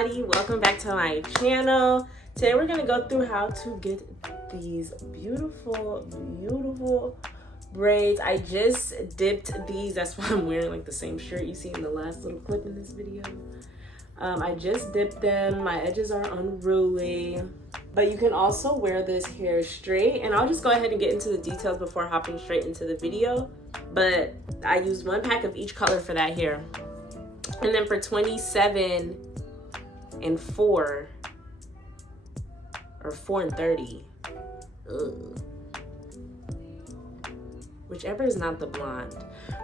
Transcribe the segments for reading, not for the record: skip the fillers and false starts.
everybody, welcome back to my channel. Today we're gonna go through how to get these beautiful braids. I just dipped these, that's why I'm wearing like the same shirt you see in the last little clip in this video. I just dipped them, my edges are unruly, but you can also wear this hair straight, and I'll just go ahead and get into the details before hopping straight into the video. But I used one pack of each color for that hair. And then for 27 and 4, or 4 and 30, ugh, whichever is not the blonde.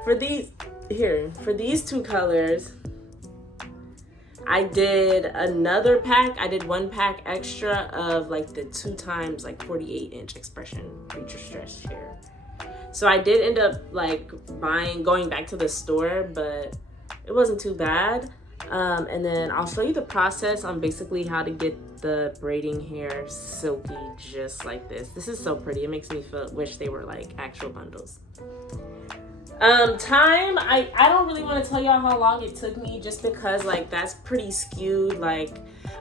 For these two colors, I did another pack. I did one pack extra of like the 2 times like 48-inch expression preacher stretch hair. So I did end up like going back to the store, but it wasn't too bad. And then I'll show you the process on basically how to get the braiding hair silky just like this. This is so pretty. It makes me wish they were like actual bundles. Time, I don't really want to tell y'all how long it took me, just because like that's pretty skewed. Like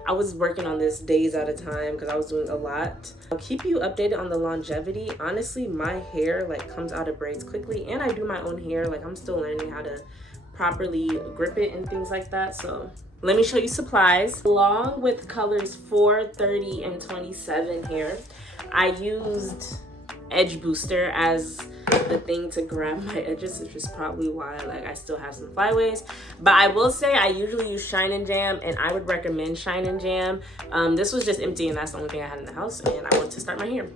I was working on this days at a time because I was doing a lot. I'll keep you updated on the longevity. Honestly, my hair like comes out of braids quickly, and I do my own hair. Like I'm still learning how to properly grip it and things like that. So let me show you supplies. Along with colors 4, 30, and 27 hair, I used edge booster as the thing to grab my edges, which is probably why like I still have some flyaways. But I will say I usually use Shine and Jam, and I would recommend Shine and Jam. This was just empty, and that's the only thing I had in the house, and I wanted to start my hair.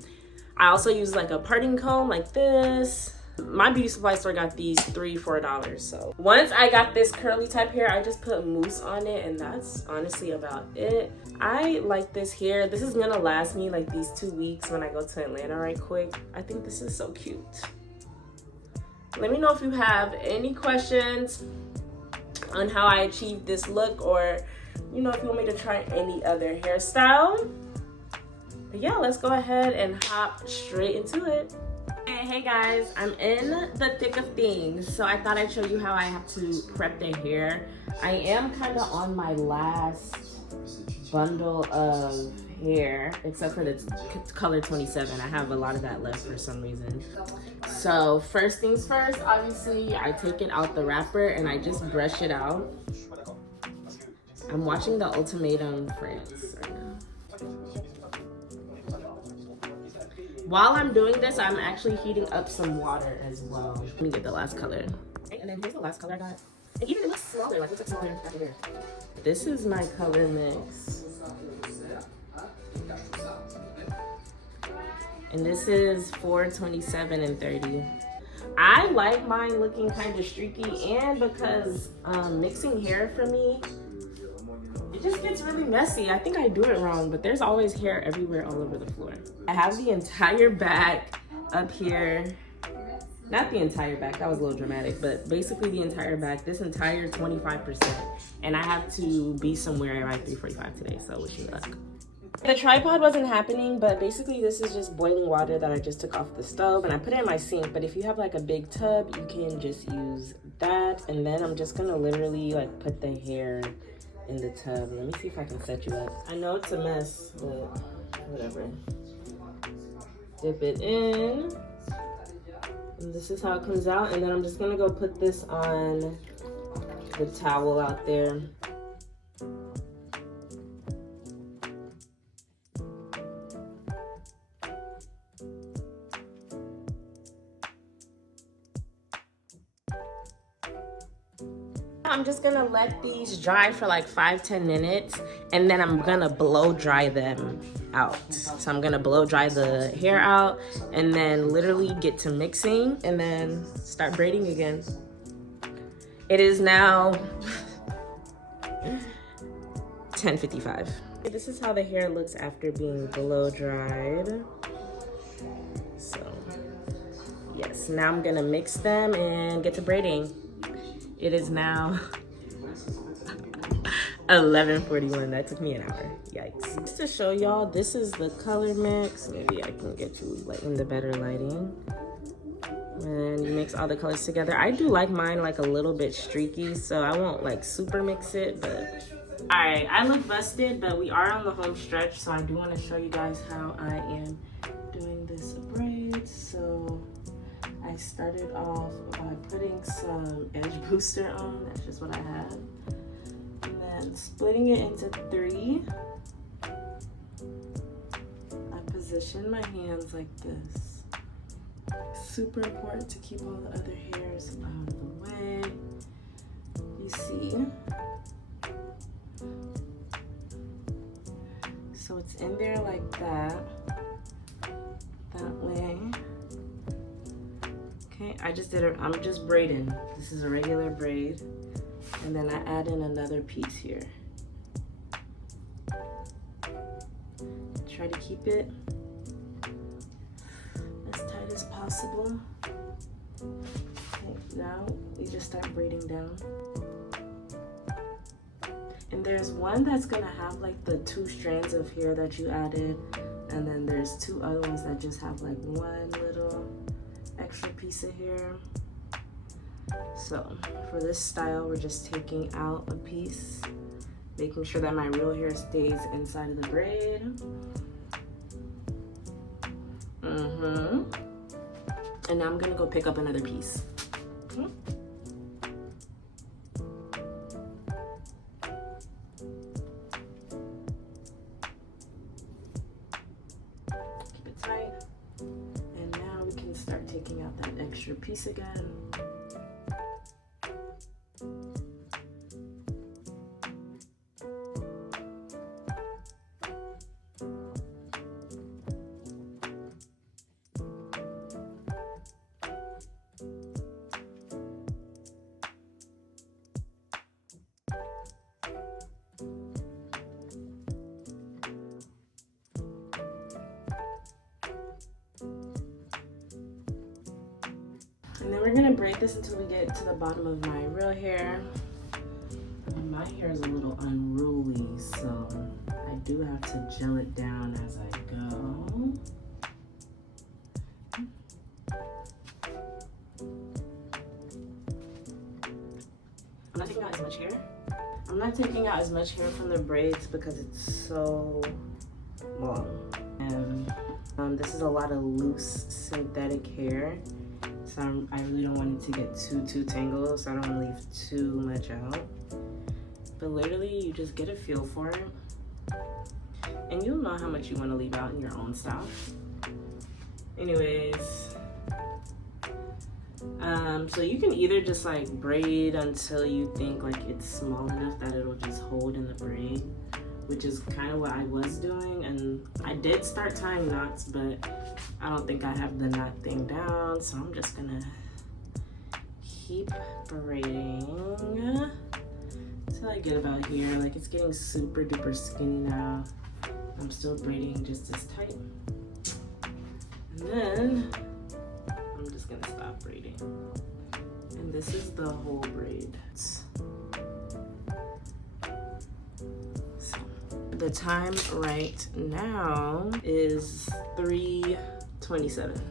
I also use like a parting comb like this. My beauty supply store got these $3-4. So once I got this curly type hair, I just put mousse on it, and that's honestly about it. I like this hair. This is gonna last me like these 2 weeks when I go to Atlanta right quick. I think this is so cute. Let me know if you have any questions on how I achieved this look, or you know, if you want me to try any other hairstyle. But yeah, let's go ahead and hop straight into it. Hey guys, I'm in the thick of things, so I thought I'd show you how I have to prep the hair. I am kind of on my last bundle of hair, except for the color 27. I have a lot of that left for some reason. So first things first, obviously I take it out the wrapper and I just brush it out. I'm watching The Ultimatum France right now. While I'm doing this, I'm actually heating up some water as well. Let me get the last color. And then here's the last color I got. And even it looks smaller, like it looks like smaller after here. This is my color mix. And this is 4, 27, and 30. I like mine looking kind of streaky, and because mixing hair for me, it just gets really messy. I think I do it wrong, but there's always hair everywhere all over the floor. I have the entire back up here. Not the entire back, that was a little dramatic, but basically the entire back, this entire 25%. And I have to be somewhere around 3:45 today, so wish me luck. The tripod wasn't happening, but basically this is just boiling water that I just took off the stove, and I put it in my sink. But if you have like a big tub, you can just use that. And then I'm just gonna literally like put the hair in the tub. Let me see if I can set you up. I know it's a mess, but whatever. Dip it in. And this is how it comes out. And then I'm just gonna go put this on the towel out there. I'm just gonna let these dry for like 5-10 minutes, and then I'm gonna blow dry them out. So I'm gonna blow dry the hair out, and then literally get to mixing, and then start braiding again. It is now 10:55. This is how the hair looks after being blow dried. So yes, now I'm gonna mix them and get to braiding. It is now 11:41. That took me an hour. Yikes. Just to show y'all, this is the color mix. Maybe I can get you like in the better lighting. And you mix all the colors together. I do like mine like a little bit streaky, so I won't like super mix it, but Alright, I look busted, but we are on the home stretch, so I do want to show you guys how I am doing this braid. So I started off by putting some edge booster on. That's just what I have. And then splitting it into 3. I position my hands like this. Super important to keep all the other hairs out of the way. You see? So it's in there like that. That way. Okay, I'm just braiding. This is a regular braid. And then I add in another piece here. Try to keep it as tight as possible. Okay, now we just start braiding down. And there's one that's gonna have like the 2 strands of hair that you added, and then there's 2 other ones that just have like 1 little extra piece of hair. So for this style, we're just taking out a piece, making sure that my real hair stays inside of the braid. And now I'm gonna go pick up another piece. Okay. Keep it tight. And now we can start taking out that extra piece again. And then we're gonna braid this until we get to the bottom of my real hair. And my hair is a little unruly, so I do have to gel it down as I go. I'm not taking out as much hair. I'm not taking out as much hair from the braids because it's so long. And this is a lot of loose synthetic hair. So I really don't want it to get too tangled, so I don't want to leave too much out. But literally, you just get a feel for it. And you'll know how much you want to leave out in your own style. Anyways, so you can either just like braid until you think like it's small enough that it'll just hold in the braid, which is kind of what I was doing. And I did start tying knots, but I don't think I have the knot thing down, so I'm just gonna keep braiding until I get about here. Like, it's getting super duper skinny now. I'm still braiding just as tight. And then I'm just gonna stop braiding. And this is the whole braid. So the time right now is 3:27.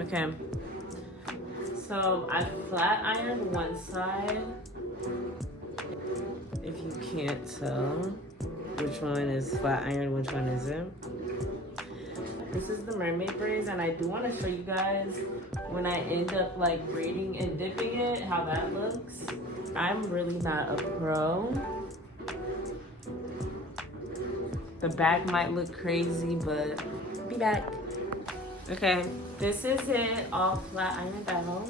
Okay, so I flat ironed one side you can't tell which one is flat iron, which one isn't. This is the mermaid braids, and I do want to show you guys when I end up like braiding and dipping it, how that looks. I'm really not a pro. The back might look crazy, but be back. Okay, this is it, all flat ironed out.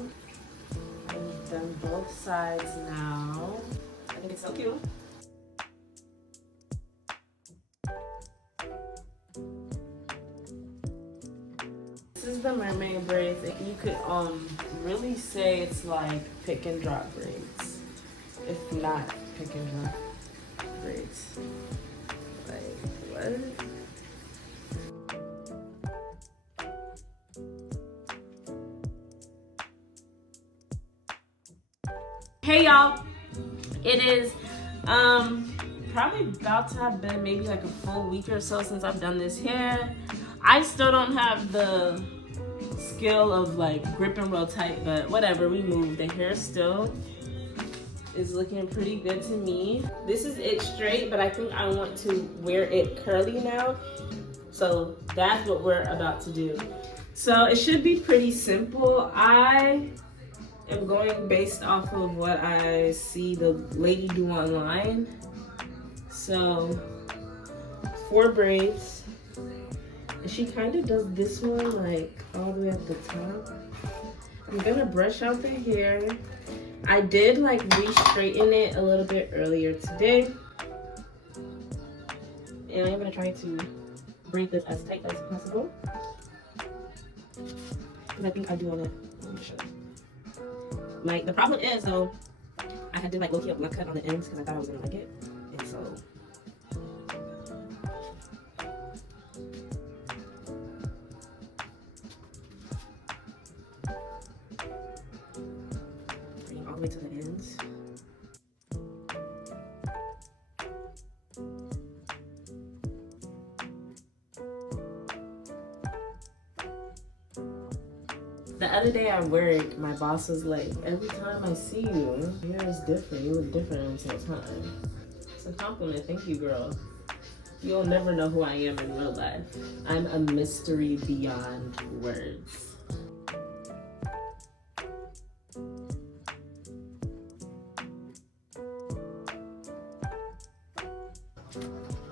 I've done both sides now. I think it's so cute. This is the mermaid braids, and you could really say it's like pick and drop braids. If not pick and drop braids. Like what? Hey y'all, it is probably about to have been maybe like a full week or so since I've done this hair. I still don't have the skill of like gripping real tight, but whatever, we move. The hair still is looking pretty good to me. This is it straight, but I think I want to wear it curly now. So that's what we're about to do. So it should be pretty simple. I am going based off of what I see the lady do online. So 4 braids. And she kind of does this one like all the way at the top. I'm gonna brush out the hair. I did like re-straighten it a little bit earlier today. And I'm gonna try to braid this as tight as possible. Because I think I do wanna show you. Like the problem is though, I had to like low-key up my cut on the ends because I thought I was gonna like it. And so bring it all the way to the ends. The other day at work, my boss was like, every time I see you, your hair is different. You look different every single time. It's a compliment. Thank you, girl. You'll never know who I am in real life. I'm a mystery beyond words.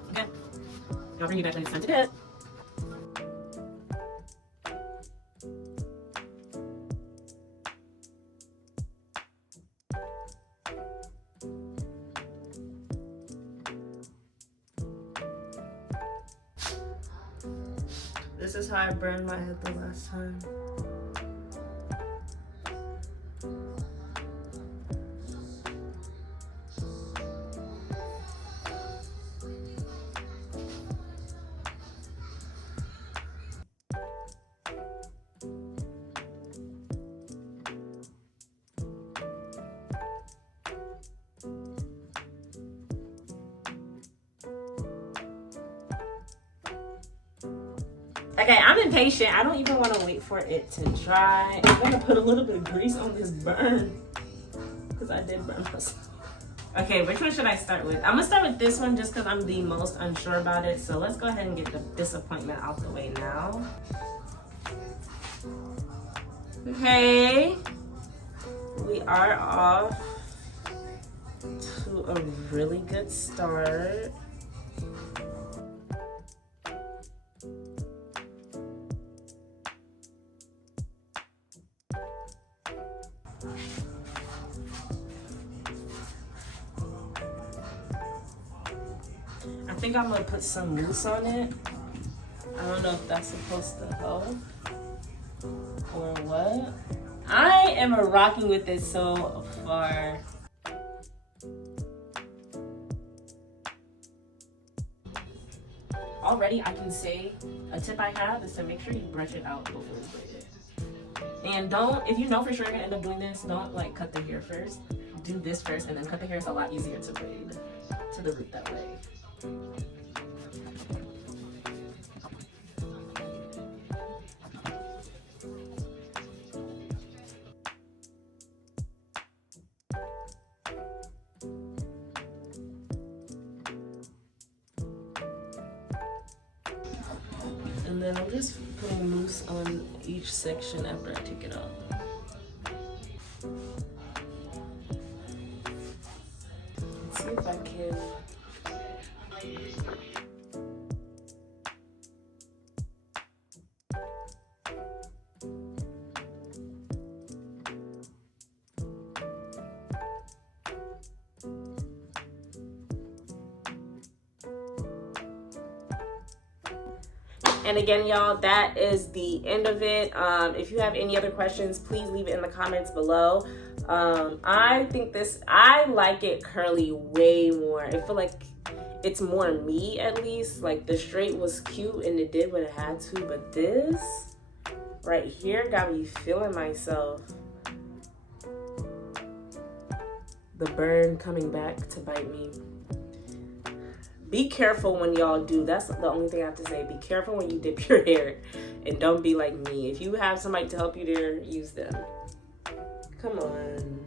Okay. I'll bring you back when it's time to dip. This is how I burned my head the last time. Okay, I'm impatient. I don't even want to wait for it to dry. I'm gonna put a little bit of grease on this burn because I did burn myself. Okay, which one should I start with? I'm gonna start with this one just because I'm the most unsure about it. So let's go ahead and get the disappointment out the way now. Okay, we are off to a really good start. I think I'm gonna put some mousse on it. I don't know if that's supposed to help or what. I am rocking with it so far. Already I can say a tip I have is to make sure you brush it out before you braid it. And don't, if you know for sure you're gonna end up doing this, don't like cut the hair first. Do this first and then cut the hair. It's a lot easier to braid to the root that way. then I'm just putting mousse on each section after I take it off. Let's see if I can. And again, y'all, that is the end of it. If you have any other questions, please leave it in the comments below. I like it curly way more. I feel like it's more me, at least. Like, the straight was cute and it did what it had to, but this right here got me feeling myself. The burn coming back to bite me. Be careful when y'all do. That's the only thing I have to say. Be careful when you dip your hair, and don't be like me. If you have somebody to help you there, use them. Come on.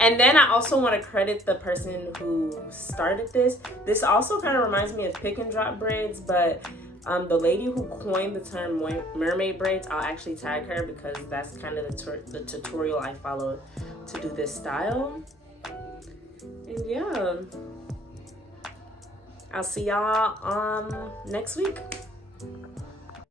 And then I also want to credit the person who started this. This also kind of reminds me of pick and drop braids, but the lady who coined the term mermaid braids, I'll actually tag her because that's kind of the tutorial I followed to do this style. And yeah. I'll see y'all next week.